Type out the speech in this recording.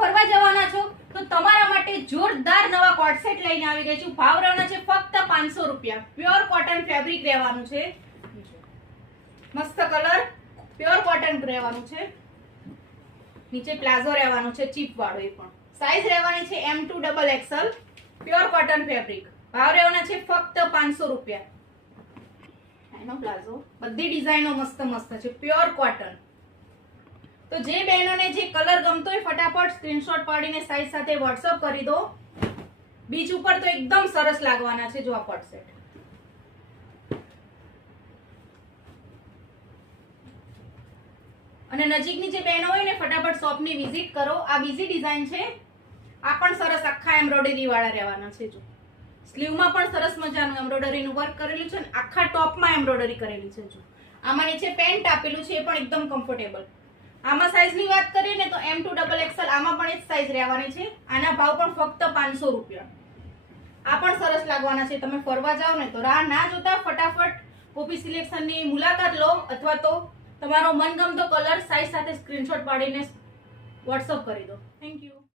ફરવા જવાના છો તો તમારા માટે જોરદાર નવા કોટ સેટ લઈને આવી ગઈ છું. ભાવ રહેવાના છે ફક્ત 500 રૂપિયા. પ્યોર કોટન ફેબ્રિક રહેવાનું છે. મસ્ત કલર, પ્યોર કોટન રહેવાનું છે. નીચે પ્લાઝો રહેવાનું છે ચીપ વાળો. એ પણ સાઈઝ રહેવાની છે M2XXL. Pure cotton fabric. ભાવ રહેવાના છે ફક્ત 500 રૂપિયા. એનો પ્લાઝો, બધી ડિઝાઇનો મસ્ત મસ્ત છે. Pure cotton. તો જે બહેનોને જે કલર ગમતો હોય ફટાફટ સ્ક્રીનશોટ પાડીને સાઈઝ સાથે WhatsApp કરી દો. બીચ ઉપર તો એકદમ સરસ લાગવાના છે. જો આ કોટ સેટ અને નજીકની જે બહેનો હોય ને ફટાફટ શોપની વિઝિટ કરો. આ બીજી ડિઝાઇન છે. આ પણ સરસ આખા એમ્બ્રોઇડરી વાળા રહેવાના છે. જો સ્લીવમાં પણ સરસ મજાનું એમ્બ્રોઇડરીનું વર્ક કરેલું છે અને આખા ટોપમાં એમ્બ્રોઇડરી કરેલી છે. જો આમાં નીચે પેન્ટ આપેલું છે, એ પણ એકદમ કમ્ફર્ટેબલ. આમાં સાઈઝની વાત કરીએ ને તો M2XXL. આમાં પણ એ જ સાઈઝ રહેવાની છે. આના ભાવ પણ ફક્ત 500 રૂપિયા. આ પણ સરસ લાગવાના છે. તમે ફરવા જાઓ ને તો રાહ ના જોતા ફટાફટ પોપી સિલેક્શનની મુલાકાત લો અથવા તો તમારો મનગમતો કલર સાઈઝ સાથે સ્ક્રીનશોટ પાડીને WhatsApp કરી દો. Thank you.